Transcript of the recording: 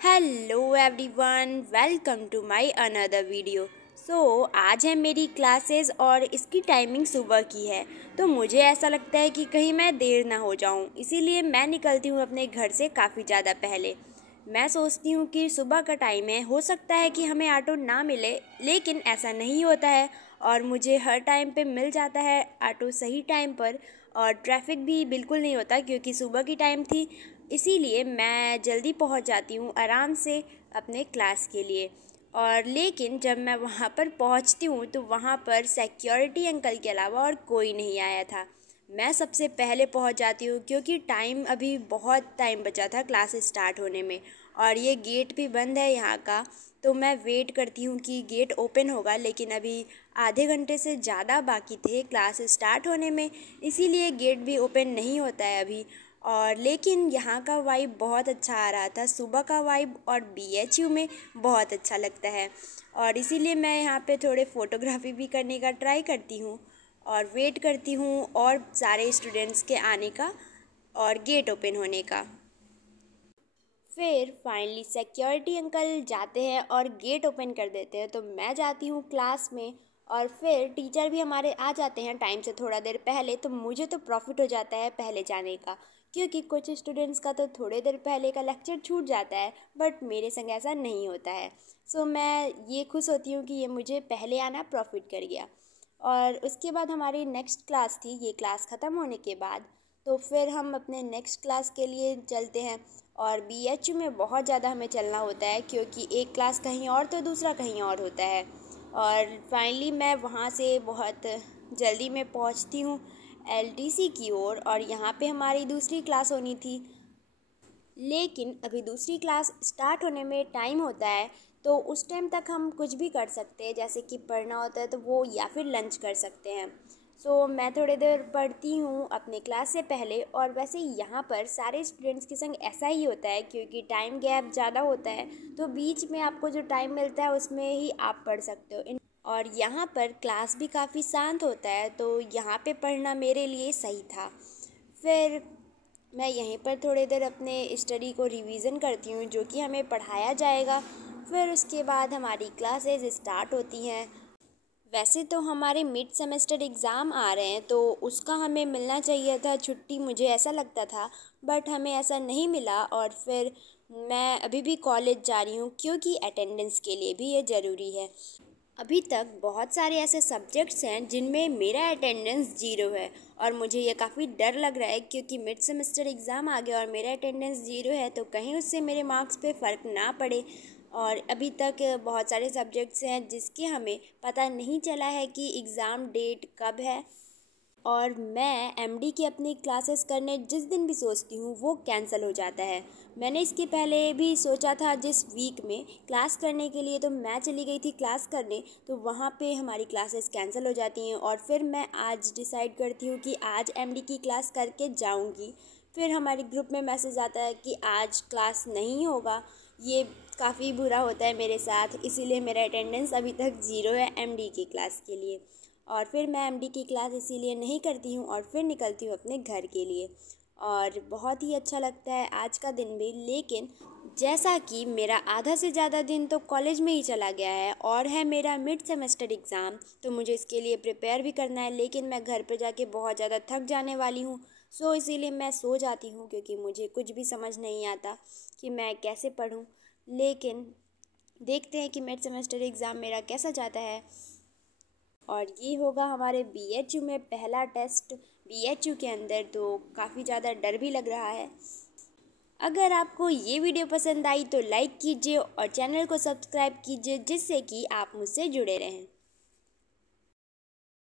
Hello everyone, welcome to my another video. आज है मेरी क्लासेस और इसकी टाइमिंग सुबह की है। तो मुझे ऐसा लगता है कि कहीं मैं देर ना हो जाऊं, इसीलिए मैं निकलती हूं अपने घर से काफ़ी ज़्यादा पहले। मैं सोचती हूं कि सुबह का टाइम है, हो सकता है कि हमें ऑटो ना मिले, लेकिन ऐसा नहीं होता है और मुझे हर टाइम पे मिल जाता है ऑटो सही टाइम पर। और ट्रैफिक भी बिल्कुल नहीं होता क्योंकि सुबह की टाइम थी, इसीलिए मैं जल्दी पहुंच जाती हूँ आराम से अपने क्लास के लिए। और लेकिन जब मैं वहाँ पर पहुँचती हूँ तो वहाँ पर सिक्योरिटी अंकल के अलावा और कोई नहीं आया था। मैं सबसे पहले पहुँच जाती हूँ क्योंकि अभी बहुत टाइम बचा था क्लास स्टार्ट होने में, और ये गेट भी बंद है यहाँ का। तो मैं वेट करती हूँ कि गेट ओपन होगा, लेकिन अभी आधे घंटे से ज़्यादा बाकी थे क्लास स्टार्ट होने में, इसीलिए गेट भी ओपन नहीं होता है अभी। और लेकिन यहाँ का वाइब बहुत अच्छा आ रहा था, सुबह का वाइब, और बीएचयू में बहुत अच्छा लगता है। और इसीलिए मैं यहाँ पे थोड़े फ़ोटोग्राफी भी करने का ट्राई करती हूँ और वेट करती हूँ और सारे स्टूडेंट्स के आने का और गेट ओपन होने का। फिर फाइनली सिक्योरिटी अंकल जाते हैं और गेट ओपन कर देते हैं, तो मैं जाती हूँ क्लास में। और फिर टीचर भी हमारे आ जाते हैं टाइम से थोड़ा देर पहले, तो मुझे तो प्रॉफिट हो जाता है पहले जाने का, क्योंकि कुछ स्टूडेंट्स का तो थोड़े देर पहले का लेक्चर छूट जाता है, बट मेरे संग ऐसा नहीं होता है। मैं ये खुश होती हूँ कि ये मुझे पहले आना प्रॉफिट कर गया। और उसके बाद हमारी नेक्स्ट क्लास थी, ये क्लास ख़त्म होने के बाद तो फिर हम अपने नेक्स्ट क्लास के लिए चलते हैं। और बीएचयू में बहुत ज़्यादा हमें चलना होता है क्योंकि एक क्लास कहीं और तो दूसरा कहीं और होता है। और फाइनली मैं वहाँ से बहुत जल्दी में पहुँचती हूँ एलटीसी की ओर, और यहाँ पे हमारी दूसरी क्लास होनी थी। लेकिन अभी दूसरी क्लास स्टार्ट होने में टाइम होता है, तो उस टाइम तक हम कुछ भी कर सकते हैं, जैसे कि पढ़ना होता है तो वो, या फिर लंच कर सकते हैं। मैं थोड़ी देर पढ़ती हूँ अपने क्लास से पहले। और वैसे यहाँ पर सारे स्टूडेंट्स के संग ऐसा ही होता है क्योंकि टाइम गैप ज़्यादा होता है, तो बीच में आपको जो टाइम मिलता है उसमें ही आप पढ़ सकते हो। और यहाँ पर क्लास भी काफ़ी शांत होता है, तो यहाँ पे पढ़ना मेरे लिए सही था। फिर मैं यहीं पर थोड़ी देर अपने स्टडी को रिवीजन करती हूँ जो कि हमें पढ़ाया जाएगा। फिर उसके बाद हमारी क्लासेस स्टार्ट होती हैं। वैसे तो हमारे मिड सेमेस्टर एग्ज़ाम आ रहे हैं, तो उसका हमें मिलना चाहिए था छुट्टी, मुझे ऐसा लगता था, बट हमें ऐसा नहीं मिला। और फिर मैं अभी भी कॉलेज जा रही हूँ क्योंकि अटेंडेंस के लिए भी ये ज़रूरी है। अभी तक बहुत सारे ऐसे सब्जेक्ट्स हैं जिनमें मेरा अटेंडेंस ज़ीरो है, और मुझे ये काफ़ी डर लग रहा है क्योंकि मिड सेमेस्टर एग्ज़ाम आ गया और मेरा अटेंडेंस ज़ीरो है, तो कहीं उससे मेरे मार्क्स पे फ़र्क ना पड़े। और अभी तक बहुत सारे सब्जेक्ट्स हैं जिसके हमें पता नहीं चला है कि एग्ज़ाम डेट कब है। और मैं एमडी की अपनी क्लासेस करने जिस दिन भी सोचती हूँ वो कैंसिल हो जाता है। मैंने इसके पहले भी सोचा था जिस वीक में क्लास करने के लिए, तो मैं चली गई थी क्लास करने, तो वहाँ पे हमारी क्लासेस कैंसिल हो जाती हैं। और फिर मैं आज डिसाइड करती हूँ कि आज एमडी की क्लास करके जाऊँगी। फिर हमारे ग्रुप में मैसेज आता है कि आज क्लास नहीं होगा। ये काफ़ी बुरा होता है मेरे साथ, इसीलिए मेरा अटेंडेंस अभी तक ज़ीरो है एमडी की क्लास के लिए। और फिर मैं एमडी की क्लास इसीलिए नहीं करती हूँ और फिर निकलती हूँ अपने घर के लिए। और बहुत ही अच्छा लगता है आज का दिन भी, लेकिन जैसा कि मेरा आधा से ज़्यादा दिन तो कॉलेज में ही चला गया है और है मेरा मिड सेमेस्टर एग्ज़ाम, तो मुझे इसके लिए प्रिपेयर भी करना है। लेकिन मैं घर पे जाके बहुत ज़्यादा थक जाने वाली हूँ, इसीलिए मैं सो जाती हूँ क्योंकि मुझे कुछ भी समझ नहीं आता कि मैं कैसे पढूँ। लेकिन देखते हैं कि मिड सेमेस्टर एग्ज़ाम मेरा कैसा जाता है। और ये होगा हमारे बीएचयू में पहला टेस्ट बीएचयू के अंदर, तो काफ़ी ज़्यादा डर भी लग रहा है। अगर आपको ये वीडियो पसंद आई तो लाइक कीजिए और चैनल को सब्सक्राइब कीजिए, जिससे कि आप मुझसे जुड़े रहें।